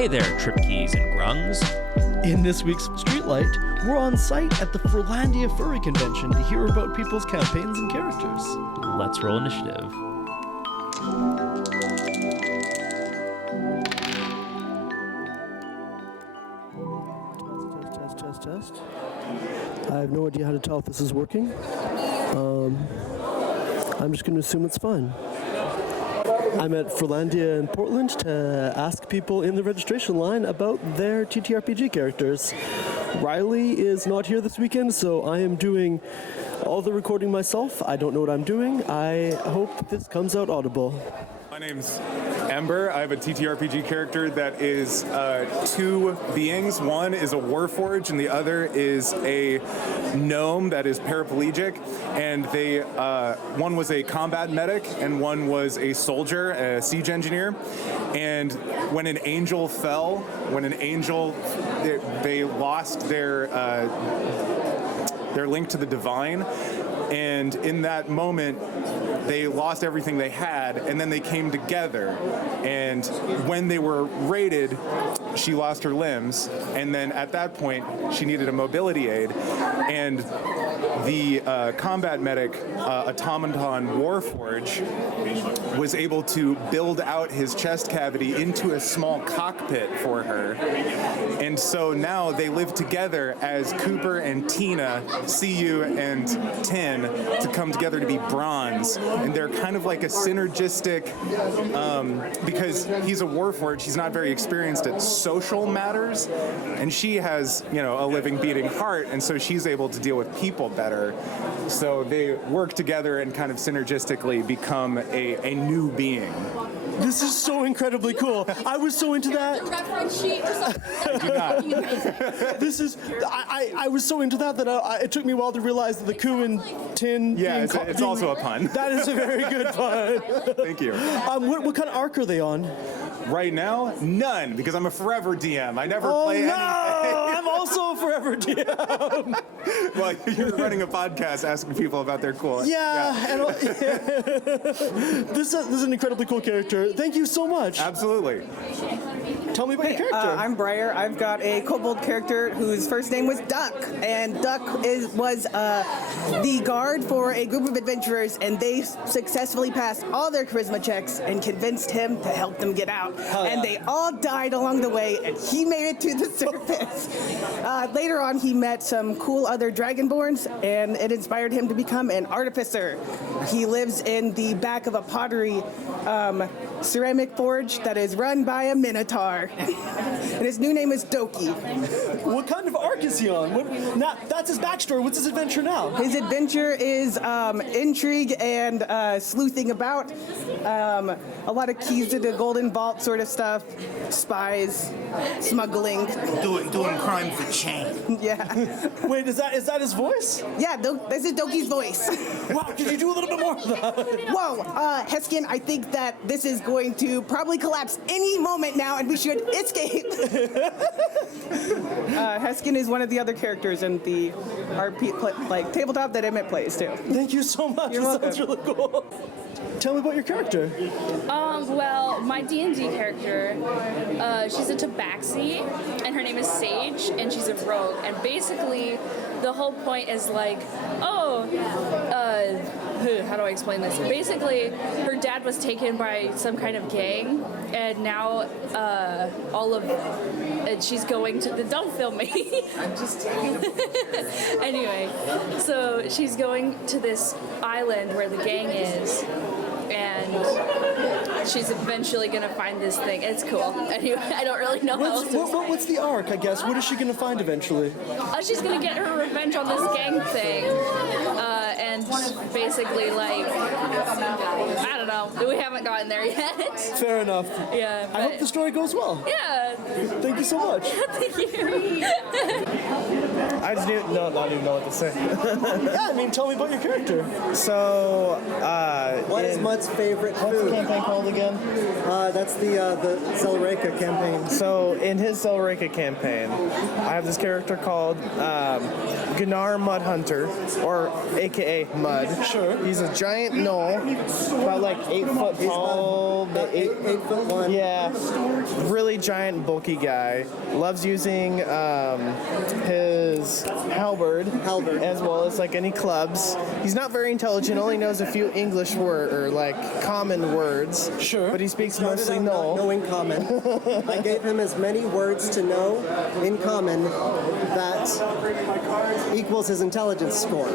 Hey there, Tripkeys and Grungs. In this week's Streetlight, we're on site at the Furlandia Furry Convention to hear about people's campaigns and characters. Let's roll initiative. Test. I have no idea how to tell if this is working. I'm just going to assume it's fine. I'm at Furlandia in Portland to ask people in the registration line about their TTRPG characters. Riley is not here this weekend, so I am doing all the recording myself. I don't know what I'm doing. I hope this comes out audible. My name's Ember. I have a TTRPG character that is two beings. One is a warforged and the other is a gnome that is paraplegic. And they, one was a combat medic and one was a soldier, a siege engineer. And when an angel fell, they lost their link to the divine. And in that moment, they lost everything they had, and then they came together. And when they were raided, she lost her limbs, and then at that point, she needed a mobility aid. And the combat medic, automaton Warforge, was able to build out his chest cavity into a small cockpit for her. And so now they live together as Cooper and Tina, CU and Tin, to come together to be Bronze. And they're kind of like a synergistic, because he's a Warforged, he's not very experienced at social matters, and she has, a living, beating heart, and so she's able to deal with people better. So they work together and kind of synergistically become a new being. This is so incredibly cool. I was so into that. Reference sheet or something. I do not. This is, I was so into that it took me a while to realize that the Koo and Tin. Yeah, it's also a pun. That is a very good pun. Thank you. What kind of arc are they on? Right now, none, because I'm a forever DM. I never play anything. I'm also a forever DM. Well, you're running a podcast asking people about their cool. And this is an incredibly cool character. Thank you so much. Absolutely. Tell me about your character. I'm Briar. I've got a kobold character whose first name was Duck, and Duck was the guard for a group of adventurers, and they successfully passed all their charisma checks and convinced him to help them get out. And they all died along the way, and he made it to the surface. Later on, he met some cool other dragonborns, and it inspired him to become an artificer. He lives in the back of a pottery ceramic forge that is run by a minotaur. And his new name is Doki. What kind of arc is he on? That's his backstory. What's his adventure now? His adventure is intrigue and sleuthing about. A lot of keys to the Golden Vault sort of stuff. Spies, smuggling. Doing crime for change. Yeah. Wait, is that his voice? Yeah, this is Doki's voice. Wow, can you do a little bit more of that? Whoa, Heskin, I think that this is going to probably collapse any moment now, and we should escape. Heskin is one of the other characters in the RP tabletop that Emmett plays too. Thank you so much. You're That welcome. sounds really cool. Tell me about your character. Well, my D&D character, she's a tabaxi, and her name is Sage, and she's a rogue. And basically, the whole point is how do I explain this? Basically, her dad was taken by some kind of gang, and now she's going to don't film me. I'm just Anyway, so she's going to this island where the gang is, and she's eventually going to find this thing. It's cool. Anyway, I don't really know how else to explain. What's the arc, I guess? What is she going to find eventually? She's going to get her revenge on this gang thing. And basically, I don't know. We haven't gotten there yet. Fair enough. Yeah. I hope the story goes well. Yeah. Thank you so much. Thank you. I just don't even know what to say. Yeah, I mean, tell me about your character. So, What is Mutt's favorite what's the food? campaign called again? That's the Celerica campaign. So, in his Celerica campaign, I have this character called Gunnar Mudhunter, or AKA Mud. Sure. He's a giant gnoll, about like 8 foot tall. About 8'1". Yeah, really giant, bulky guy. Loves using his halberd, as well as like any clubs. He's not very intelligent. Only knows a few English word or like common words. Sure. But he speaks Started mostly out not Knoll. knowing common. I gave him as many words to know in common that equals his intelligence score.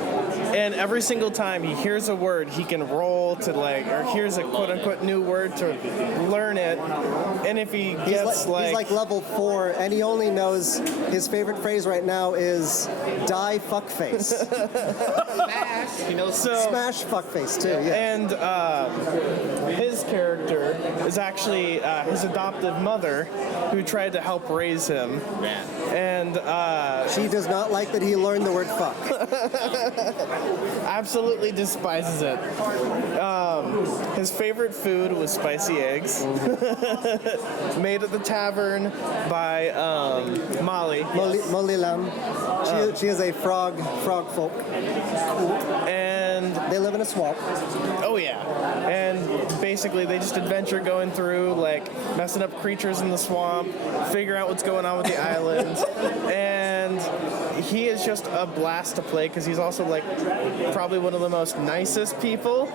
And every single time he hears a word, he can roll to like, or hears a quote unquote new word to learn it. And if he gets He's like level 4, and he only knows his favorite phrase right now is "die fuckface." Smash fuckface too. Yeah. And his character is actually his adoptive mother, who tried to help raise him. And She does not like that he learned the word fuck. absolutely despises it. His favorite food was spicy eggs, made at the tavern by Molly. Molly Lam. She is a frog folk. And They live in a swamp. oh yeah, and basically they just adventure going through like messing up creatures in the swamp, figure out what's going on with the island, and he is just a blast to play because he's also like probably one of the most nicest people.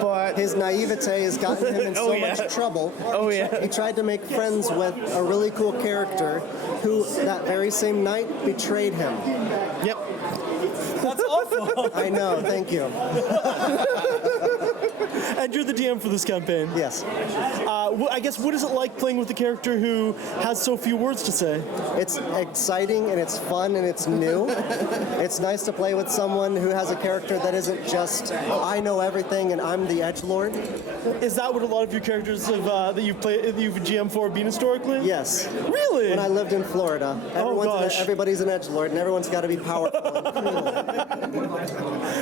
But His naivete has gotten him in so Oh, yeah. much trouble. Oh, yeah. He tried to make friends with a really cool character who, that very same night, betrayed him. yep, That's awful. I know, thank you. And you're the DM for this campaign. Yes. I guess, what is it like playing with a character who has so few words to say? It's exciting and it's fun and it's new. It's nice to play with someone who has a character that isn't just, I know everything and I'm the edgelord. Is that what a lot of your characters have, that you've GM for been historically? Yes. Really? When I lived in Florida, gosh. everybody's an edgelord and everyone's got to be powerful.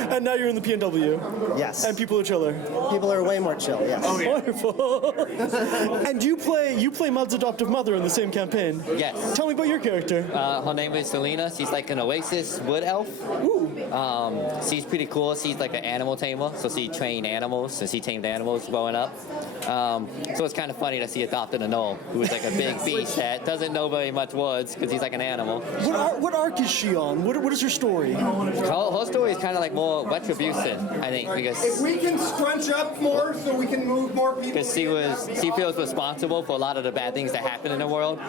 And now you're in the PNW. Yes. And people are chiller. People are way more chill, yes. Wonderful. And you play Mud's adoptive mother in the same campaign. Yes. Tell me about your character. Her name is Selena. She's like an oasis wood elf. She's pretty cool. She's like an animal tamer, so she trained animals, and she tamed animals growing up. So it's kind of funny that she adopted a gnoll, who is like a big beast that doesn't know very much words because he's like an animal. What arc is she on? What is her story? Her story is kind of like more retribution, I think, because We can scrunch up more so we can move more people. she feels responsible for a lot of the bad things that happen in the world.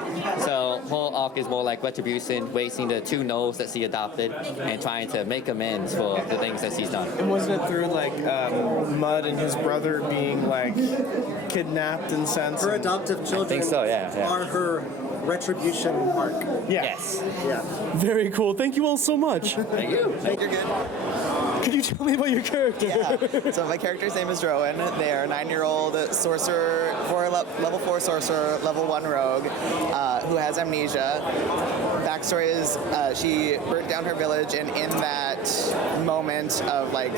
So her arc is more like retribution, raising the two gnolls that she adopted and trying to make amends for the things that she's done. and wasn't it through like Mud and his brother being like kidnapped and sent? Her adoptive children think so, yeah. are her retribution arc. Yes. Yeah. Very cool. Thank you all so much. Thank you. You're good. Could you tell me about your character? Yeah. So my character's name is Rowan. They are a 9-year-old sorcerer, level 4 sorcerer, level 1 rogue, who has amnesia. Backstory is she burnt down her village, and in that moment of like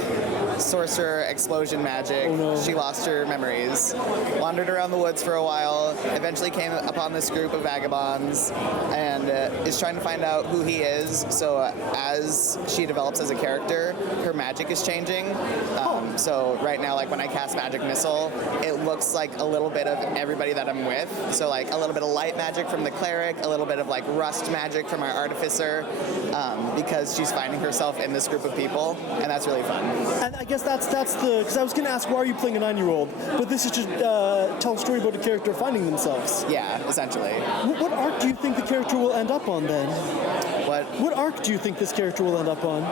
sorcerer explosion magic, she lost her memories. Wandered around the woods for a while. Eventually came upon this group of vagabonds, and is trying to find out who he is. So as she develops as a character, her magic is changing. So right now, like when I cast Magic Missile, it looks like a little bit of everybody that I'm with. So like a little bit of light magic from the cleric, a little bit of like rust magic from our artificer, because she's finding herself in this group of people, and that's really fun. And I guess that's the, because I was going to ask, why are you playing a 9-year-old? But this is just tell a story about a character finding themselves. Yeah, essentially. What arc do you think the character will end up on then? What arc do you think this character will end up on?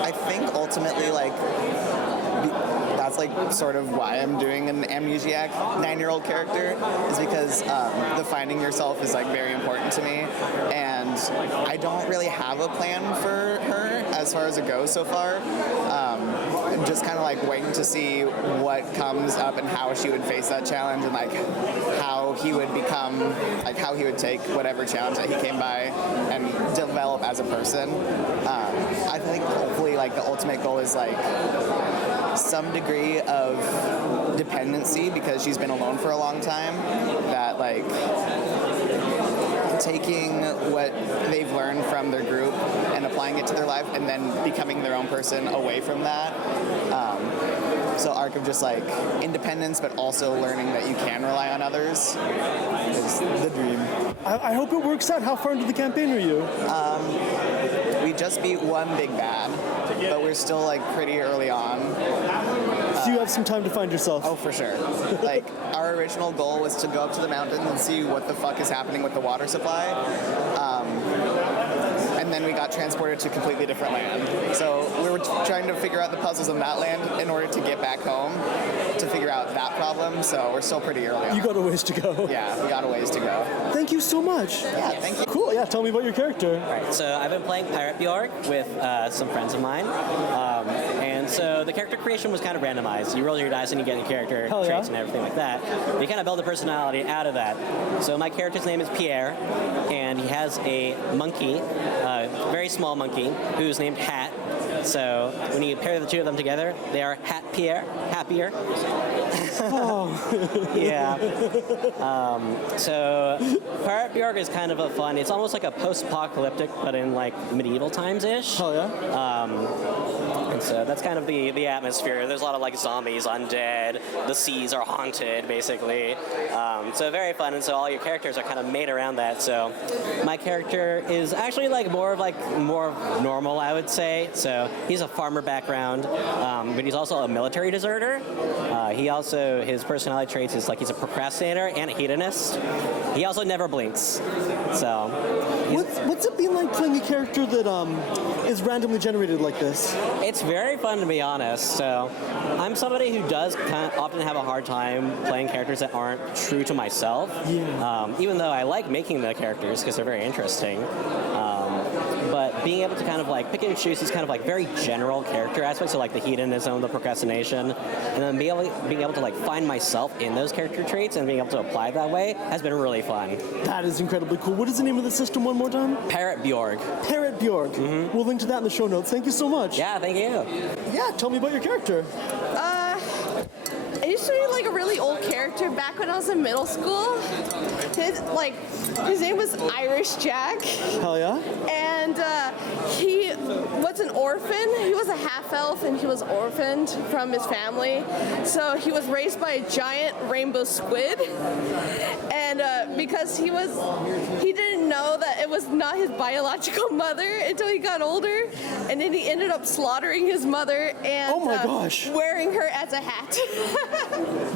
I think ultimately, like, that's like sort of why I'm doing an amnesiac 9-year-old character, is because the finding yourself is like very important to me, and I don't really have a plan for her as far as it goes so far. I'm just kind of like waiting to see what comes up and how she would face that challenge, and like how he would become, like how he would take whatever challenge that he came by and develop develop as a person. I think hopefully like the ultimate goal is like some degree of dependency because she's been alone for a long time. That like taking what they've learned from their group and applying it to their life and then becoming their own person away from that. So arc of just like independence, but also learning that you can rely on others is the dream. I hope it works out. How far into the campaign are you? We just beat one big bad, but we're still like pretty early on. So you have some time to find yourself. Oh, for sure. Like, our original goal was to go up to the mountain and see what the fuck is happening with the water supply. And then we got transported to a completely different land. So we were trying to figure out the puzzles in that land in order to get back home to figure out that problem. So we're still pretty early on. You got a ways to go. Yeah, we got a ways to go. Thank you so much. Yeah, thank you. Cool. Yeah, tell me about your character. Right, so I've been playing Pirate Bjorg with some friends of mine. And so the character creation was kind of randomized. You roll your dice and you get your character traits and everything like that. You kind of build a personality out of that. So my character's name is Pierre, and he has a monkey, very small monkey, who's named Hat. So when you pair the two of them together, they are Hat Pierre, happier. Yeah. So Pirate Bjorg is kind of a fun. It's almost like a post-apocalyptic, but in like medieval times-ish. Oh yeah. And so that's kind of the atmosphere. There's a lot of like zombies, undead. The seas are haunted, basically. So very fun. And so all your characters are kind of made around that. So my character is actually like more normal, I would say. So he's a farmer background, but he's also a military deserter. His personality traits is like he's a procrastinator and a hedonist. He also never blinks. So what's it been like playing a character that is randomly generated like this? It's very fun, to be honest. So I'm somebody who does kind of often have a hard time playing characters that aren't true to myself. Yeah. Even though I like making the characters because they're very interesting. But being able to kind of like pick and choose these kind of like very general character aspects, so like the hedonism, the procrastination, and then being able to like find myself in those character traits and being able to apply it that way has been really fun. That is incredibly cool. What is the name of the system one more time? Pirate Bjorg. Pirate Bjorg. Mm-hmm. We'll link to that in the show notes. Thank you so much. Yeah, thank you. Yeah, tell me about your character. I used to be like a really old character back when I was in middle school. His name was Irish Jack. Hell yeah. And he was an orphan. He was a half-elf and he was orphaned from his family. So he was raised by a giant rainbow squid. And because he didn't know that it was not his biological mother until he got older. And then he ended up slaughtering his mother and oh my gosh. Wearing her as a hat.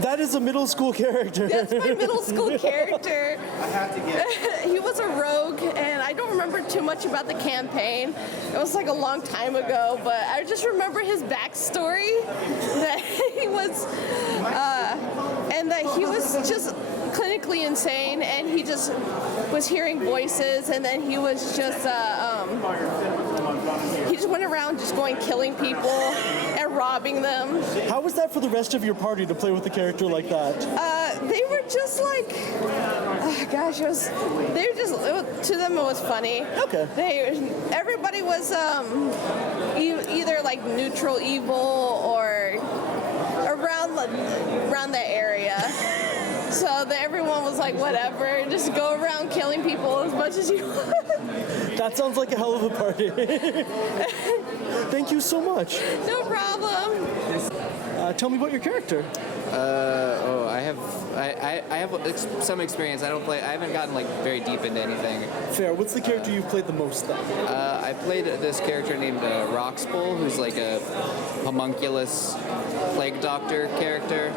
That is a middle school character. That's my middle school character. I have to get. He was a rogue, and I don't remember too much about the campaign. It was like a long time ago, but I just remember his backstory that he was, and that he was just clinically insane, and he just was hearing voices, and then he was just he just went around just going killing people and robbing them. How was that for the rest of your party to play with a character like that? They were just like, to them it was funny. Okay. Everybody was either like neutral evil or around that area. So everyone was like, whatever, just go around killing people as much as you want. That sounds like a hell of a party. Thank you so much. No problem. Tell me about your character. I have some experience. I haven't gotten like very deep into anything. Fair. What's the character you've played the most then? I played this character named Roxbull, who's like a homunculus plague doctor character.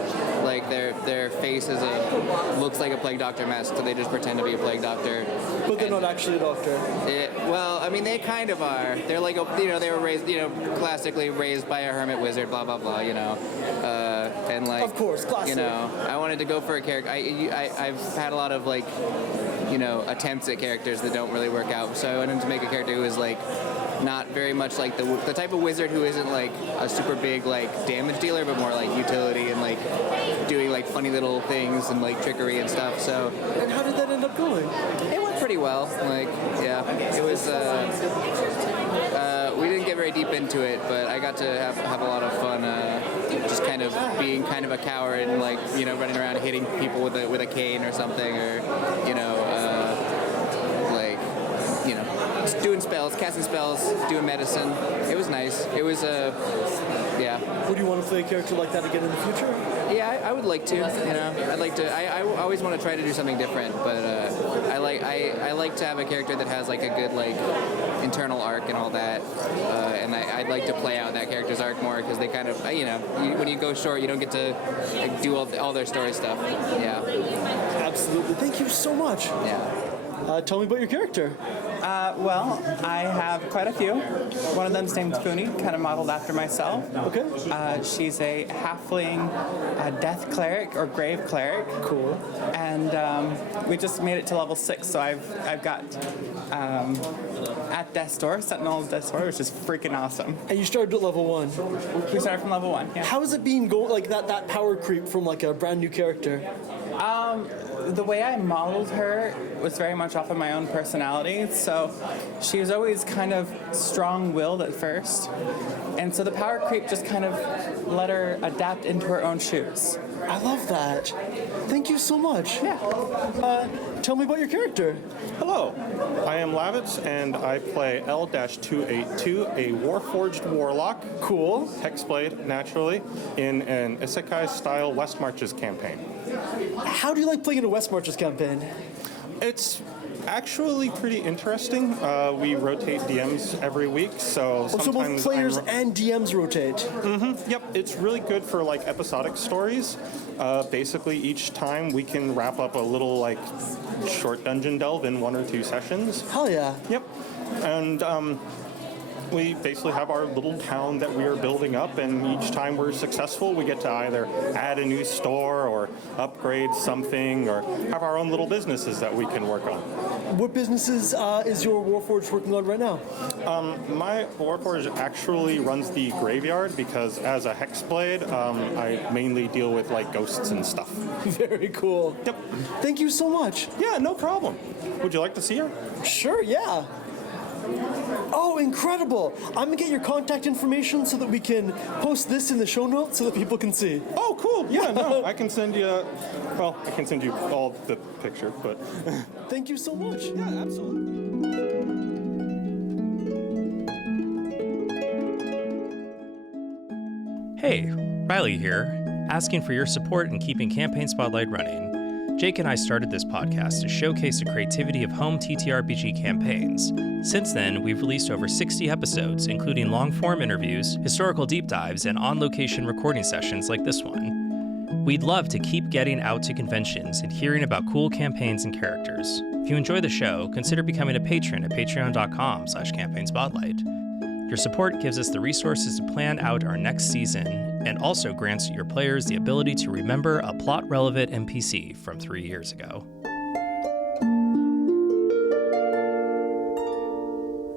Like their face looks like a plague doctor mask, so they just pretend to be a plague doctor. But they're not actually a doctor. Well, I mean, they kind of are. They're like they were raised, classically raised by a hermit wizard, blah blah blah, and like, of course, classic. I wanted to go for a character. I've had a lot of like, attempts at characters that don't really work out. So I wanted to make a character who is like not very much like the type of wizard who isn't like a super big like damage dealer, but more like utility and like doing like funny little things and like trickery and stuff. So. And how did that end up going? It went pretty well. Like, yeah, it was. into it, but I got to have a lot of fun just kind of being kind of a coward and like, you know, running around hitting people with a cane or something, or, you know, like, you know, just doing spells, casting spells, doing medicine. It was nice. It was yeah. Would you want to play a character like that again in the future? Yeah, I would like to. You know, I'd like to. I always want to try to do something different, but I like to have a character that has like a good like internal arc and all that, and I'd like to play out that character's arc more because they kind of, you know, when you go short, you don't get to like, do all their story stuff. Yeah. Absolutely. Thank you so much. Yeah. Tell me about your character. Well, I have quite a few. One of them's named Funi, kind of modeled after myself. Okay. She's a halfling death cleric or grave cleric. Cool. And we just made it to level 6, so I've got at Death's Door, Sentinel's Death's Door, which is freaking awesome. And you started at level 1. We started from level 1. Yeah. How has it been going, like that power creep from like a brand new character? The way I modeled her was very much off of my own personality, so she was always kind of strong-willed at first, and so the power creep just kind of let her adapt into her own shoes. I love that. Thank you so much. Yeah. Tell me about your character. Hello, I am Lavitz, and I play L-282, a Warforged Warlock. Cool. Hexblade, naturally, in an Isekai-style West Marches campaign. How do you like playing in a West Marches campaign? It's actually pretty interesting. We rotate DMs every week, so sometimes both players and DMs rotate. Mm-hmm. Yep, it's really good for like episodic stories. Basically, each time we can wrap up a little like short dungeon delve in 1 or 2 sessions. Hell yeah. Yep, and we basically have our little town that we are building up, and each time we're successful, we get to either add a new store or upgrade something or have our own little businesses that we can work on. What businesses is your Warforged working on right now? My Warforged actually runs the graveyard because as a Hexblade, I mainly deal with like ghosts and stuff. Very cool. Yep. Thank you so much. Yeah, no problem. Would you like to see her? Sure, yeah. Oh, incredible! I'm gonna get your contact information so that we can post this in the show notes so that people can see. Oh, cool! Yeah, no, I can send you. Well, I can send you all the picture, but thank you so much. Yeah, absolutely. Hey, Riley here, asking for your support in keeping Campaign Spotlight running. Jake and I started this podcast to showcase the creativity of home TTRPG campaigns. Since then, we've released over 60 episodes, including long-form interviews, historical deep dives, and on-location recording sessions like this one. We'd love to keep getting out to conventions and hearing about cool campaigns and characters. If you enjoy the show, consider becoming a patron at patreon.com/campaignspotlight. Your support gives us the resources to plan out our next season and also grants your players the ability to remember a plot-relevant NPC from 3 years ago.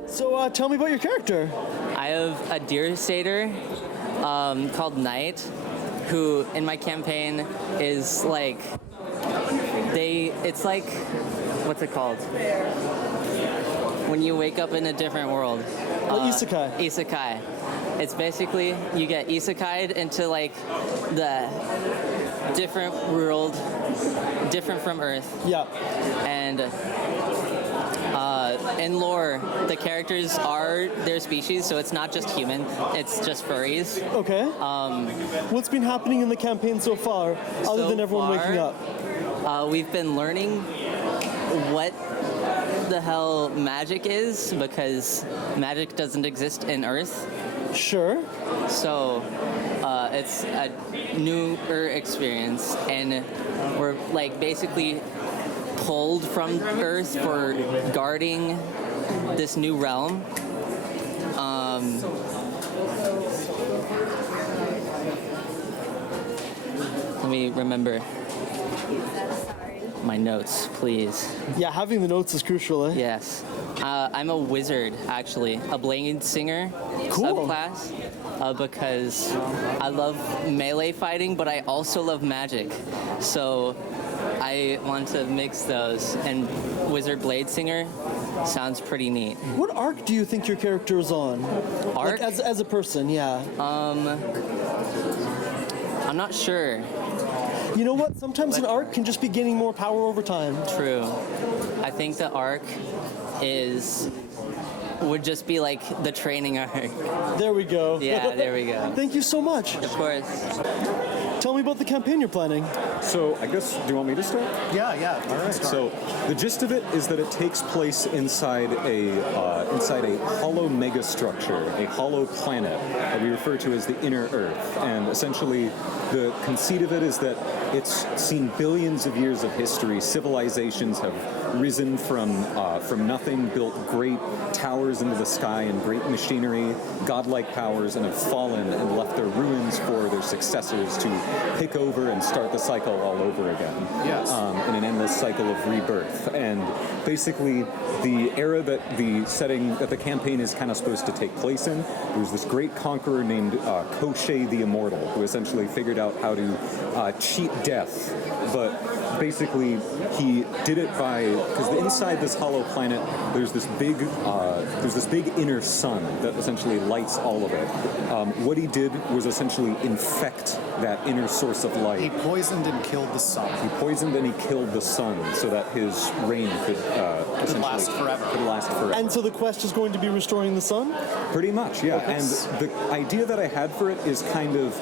So tell me about your character. I have a deer satyr called Knight, who in my campaign is like, it's like, what's it called? When you wake up in a different world. Isekai. Isekai. It's basically, you get isekai'd into like the different world, different from Earth. Yeah. And in lore, the characters are their species, so it's not just human, it's just furries. Okay. What's been happening in the campaign so far, other than everyone waking up? We've been learning what the hell magic is, because magic doesn't exist in Earth. Sure. So it's a newer experience, and we're like basically pulled from Earth for guarding this new realm. Let me remember my notes, please. Yeah, having the notes is crucial, eh? Yes. I'm a wizard, actually. A blade singer subclass. Because I love melee fighting, but I also love magic. So I want to mix those. And wizard blade singer sounds pretty neat. What arc do you think your character is on? Arc? Like, as a person, yeah. I'm not sure. You know what? Sometimes an arc can just be gaining more power over time. True. I think the arc would just be like the training arc. There we go. Yeah, there we go. Thank you so much. Of course. Tell me about the campaign you're planning. So I guess, do you want me to start? Yeah. All right. So the gist of it is that it takes place inside a hollow megastructure, a hollow planet that we refer to as the Inner Earth. And essentially, the conceit of it is that it's seen billions of years of history. Civilizations have risen from nothing, built great towers into the sky and great machinery, godlike powers, and have fallen and left their ruins for their successors to pick over and start the cycle all over again. Yes. In an endless cycle of rebirth. And basically, the era that the campaign is kind of supposed to take place in, there was this great conqueror named Koshé the Immortal, who essentially figured out how to cheat death. But basically, he did it because inside this hollow planet, there's this big inner sun that essentially lights all of it. What he did was essentially infect that inner source of light. He poisoned and killed the sun. He poisoned and he killed the sun so that his reign could last forever. And so the quest is going to be restoring the sun? Pretty much, yeah. Okay. And the idea that I had for it is kind of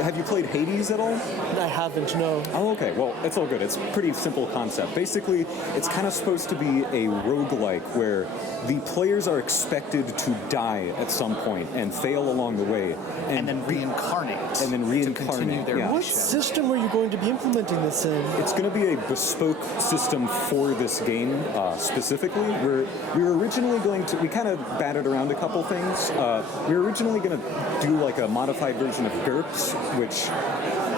have you played Hades at all? I haven't, no. Oh, okay. Well, it's all good. It's a pretty simple concept. Basically, it's kind of supposed to be a roguelike where the players are expected to die at some point and fail along the way. And then reincarnate. To continue their What system are you going to be implementing this in? It's going to be a bespoke system for this game specifically. We were originally we kind of batted around a couple things. We were originally going to do like a modified version of GURPS, which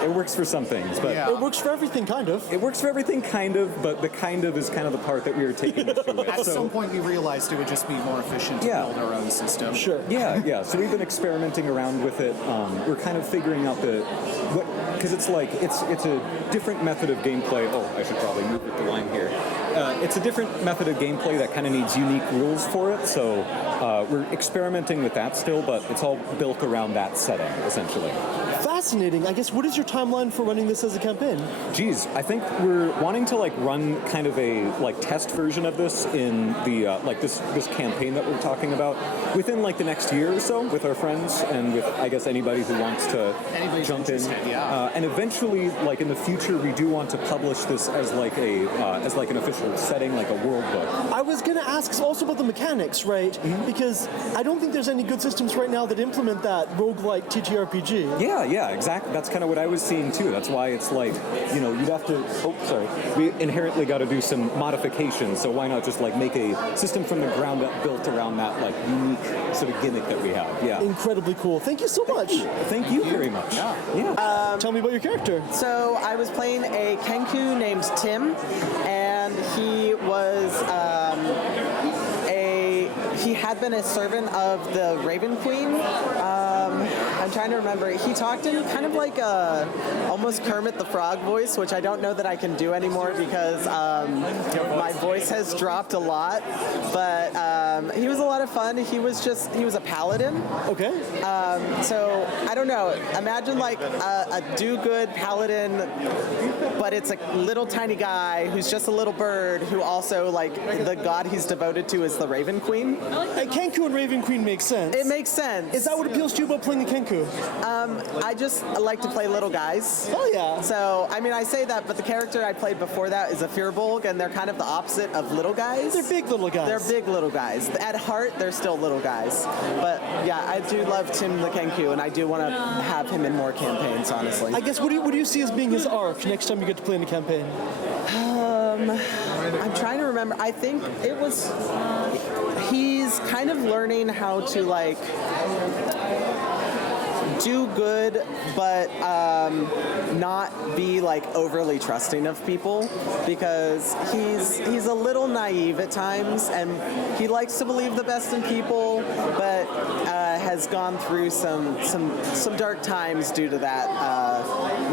it works for some things, but It works for everything, kind of. It works for everything, kind of, but the kind of is kind of the part that we were taking issue with. At some point, we realized it would just be more efficient to build our own system. Sure. Yeah. So we've been experimenting around with it. We're kind of figuring out because it's a different method of gameplay. Oh, I should probably move the line here. It's a different method of gameplay that kind of needs unique rules for it. So we're experimenting with that still, but it's all built around that setting essentially. Fascinating. I guess, what is your timeline for running this as a campaign? Geez, I think we're wanting to run kind of a test version of this in the this campaign that we're talking about within the next year or so with our friends and with I guess anybody who wants to jump in. Yeah. And eventually, in the future, we do want to publish this as an official setting, like a world book. I was going to ask also about the mechanics, right? Mm-hmm. Because I don't think there's any good systems right now that implement that roguelike TTRPG. Yeah, exactly. That's kind of what I was seeing too. That's why it's you'd have to. Oh, sorry. We inherently got to do some modifications. So why not just make a system from the ground up built around that unique sort of gimmick that we have? Yeah. Incredibly cool. Thank you so much. Thank you very much. Yeah. Tell me about your character. So I was playing a Kenku named Tim, and he was he had been a servant of the Raven Queen. I'm trying to remember. He talked in kind of like almost Kermit the Frog voice, which I don't know that I can do anymore because my voice has dropped a lot. But he was a lot of fun. He was a paladin. Okay. So I don't know. Imagine a do-good paladin, but it's a little tiny guy who's just a little bird who also the god he's devoted to is the Raven Queen. Kenku and Raven Queen makes sense. It makes sense. Is that what appeals to you about playing a Kenku? I just like to play little guys. Oh yeah. So I say that, but the character I played before that is a Firbolg, and they're kind of the opposite of little guys. They're big little guys. They're big little guys. At heart, they're still little guys. But yeah, I do love Tim the Kenku, and I do want to have him in more campaigns, honestly. I guess, what do you see as being his arc next time you get to play in a campaign? I'm trying to remember. I think it was he's kind of learning how to do good, but not be overly trusting of people, because he's a little naive at times, and he likes to believe the best in people, but has gone through some dark times due to that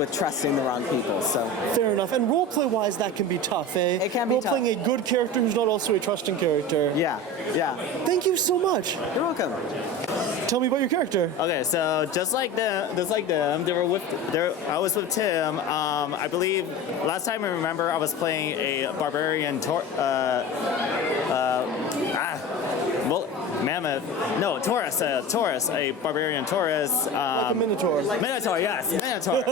with trusting the wrong people. So Fair enough. And roleplay wise, that can be tough, eh? It can be tough. Role-playing a good character who's not also a trusting character. Yeah. Thank you so much. You're welcome. Tell me about your character. Okay, so just like them, I was with Tim. I believe last time I remember I was playing a barbarian Taurus, a barbarian Taurus. Like a Minotaur. Minotaur, yes, Minotaur.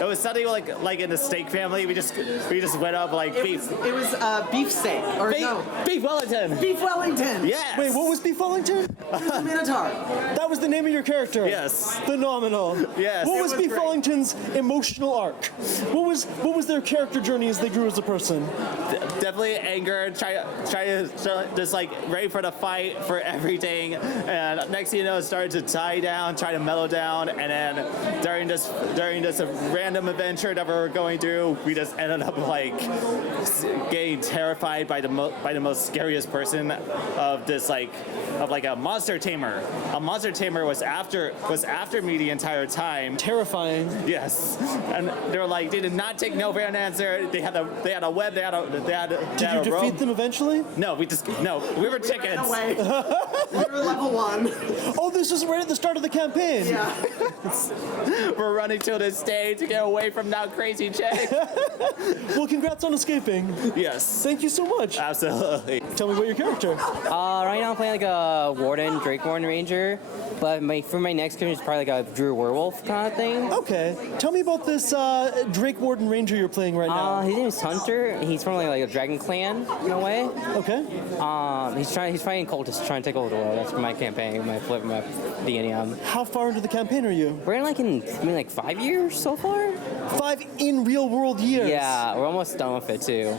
It was something like in the steak family. We just went up like beef. It was beef steak, or Beef Wellington. Beef Wellington. Yes. Wait, what was Beef Wellington? Minotaur. That was the name of your character? Yes. Phenomenal. Yes. What It was was Beef great. Wellington's emotional arc? What was their character journey as they grew as a person? Definitely anger, try to just like ready for the fight for everything, and next thing you know, it started to die down, try to mellow down, and then during this random adventure that we were going through, we just ended up like getting terrified by the most scariest person of this like a monster tamer. A monster tamer was after me the entire time. Terrifying. Yes, and they did not take no for an answer. They had a web. They had Did you defeat them eventually? No, we were chickens. We were level 1. Oh, this was right at the start of the campaign. Yeah. We're running to the stage to get away from that crazy chick. Well, congrats on escaping. Yes. Thank you so much. Absolutely. Tell me about your character. Right now I'm playing like a Drake Warden Ranger, but for my next character is probably like a Druid Werewolf kind of thing. Okay. Tell me about this Drake Warden Ranger you're playing right now. His name is Hunter. He's from like a dragon clan in a way. Okay. He's fighting cultists, trying to take over the world. That's my campaign, my beginning. How far into the campaign are you? We're in 5 years so far. 5 in real world years. Yeah, we're almost done with it too.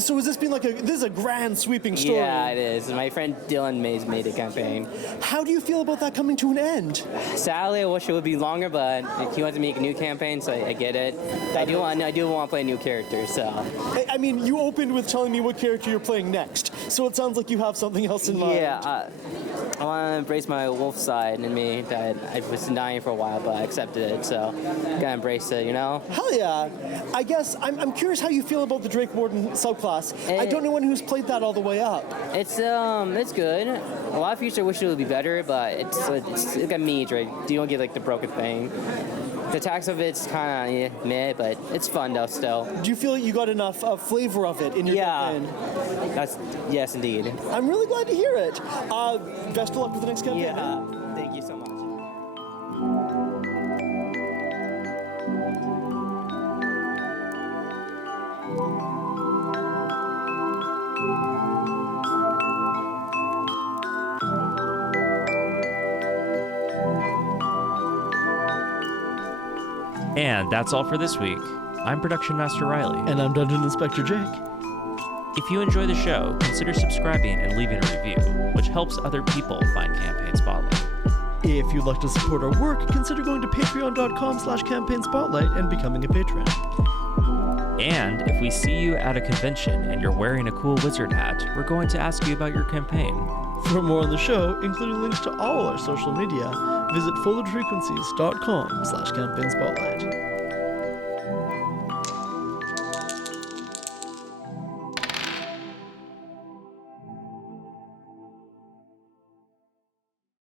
So has this been this is a grand sweeping story? Yeah, it is. My friend Dylan made the campaign. How do you feel about that coming to an end? Sadly, I wish it would be longer, but he wants to make a new campaign, so I get it. I do want to play a new character, so. I mean, you opened with telling me what character you're playing next, so it sounds like you have something else in mind. Yeah, I want to embrace my wolf side in me that I was denying for a while, but I accepted it, so gotta embrace it, you know? Hell yeah. I guess I'm curious how you feel about the Drake Warden subclass. I don't know anyone who's played that all the way up. It's good. A lot of features I wish it would be better, but it's got me, right? You don't get like the broken thing. The attacks of it's kind of meh, but it's fun though still. Do you feel like you got enough flavor of it in your campaign? Yes, indeed. I'm really glad to hear it. Best of luck with the next campaign. Yeah, thank you so much. And that's all for this week. I'm Production Master Riley. And I'm Dungeon Inspector Jake. If you enjoy the show, consider subscribing and leaving a review, which helps other people find Campaign Spotlight. If you'd like to support our work, consider going to patreon.com/campaignspotlight and becoming a patron. And if we see you at a convention and you're wearing a cool wizard hat, we're going to ask you about your campaign. For more on the show, including links to all our social media, visit foldedfrequencies.com/campaignspotlight.